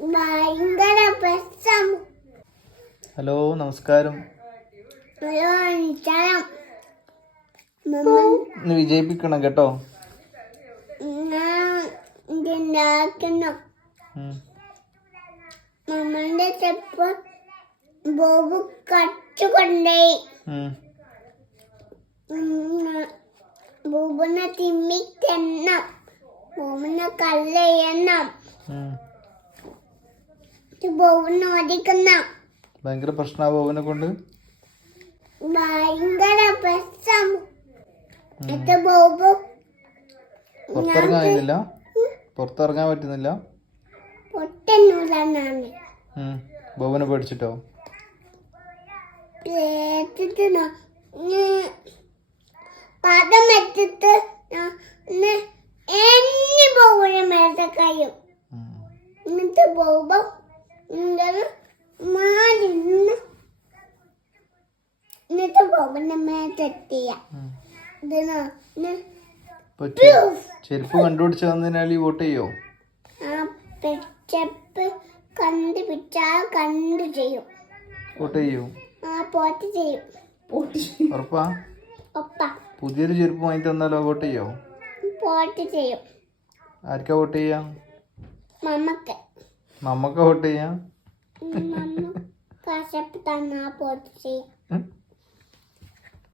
ഭയങ്കര പ്രശ്നം. ഹലോ നമസ്കാരം. ഹലോ നമസ്കാരം. ഇന്ന് വിജയിപ്പിക്കണം കേട്ടോ. ഉണ്ടാക്കണം. നമ്മളുടെ ചെപ്പ് ബോബു കച്ചുകൊണ്ടേ ബോബുനെ തിമ്മി തെണ്ണം, ബോബുനെ കല്ലെയ്യണം, ബോബുനെ ഓടിക്കുന്ന ഭയങ്കര പ്രശ്നാ ബോബുനെ കൊണ്ട്. ഭയങ്കര പ്രശ്നം. ബോബു പുറത്തിറങ്ങാനില്ല, പുറത്തിറങ്ങാൻ പറ്റുന്നില്ല. പൊട്ടന്നൂലാണ് ബോബുനെ പേടിച്ചിട്ടോ? പദം വെച്ചിട്ട് ബോബുനെ മേലെ കഴിയും. എന്നിട്ട് ബോബു എന്നിട്ട് ബോബുനെ മേലെത്തിയ ചെരുപ്പ് കണ്ടുപിടിച്ച വന്നതിനാൽ വോട്ട് ചെയ്യോ? ചെപ്പ് കണ്ടുപിടിച്ചാൽ കണ്ടു ചെയ്യും. വോട്ട് ചെയ്യൂ? പോട്ട് ചെയ്യും. ഉറപ്പാ? ഒപ്പ. പുതിയൊരു ചെരുപ്പ് വാങ്ങി തന്നാലോ വോട്ട് ചെയ്യോ? പോട്ട് ചെയ്യും. ആർക്കാ വോട്ട് ചെയ്യാം? മമ്മക്ക്. മമ്മക്ക വോട്ട് ചെയ്യാം? മമ്മ കാശപ്പ് തന്നാ പോട്ട് ചെയ്യും.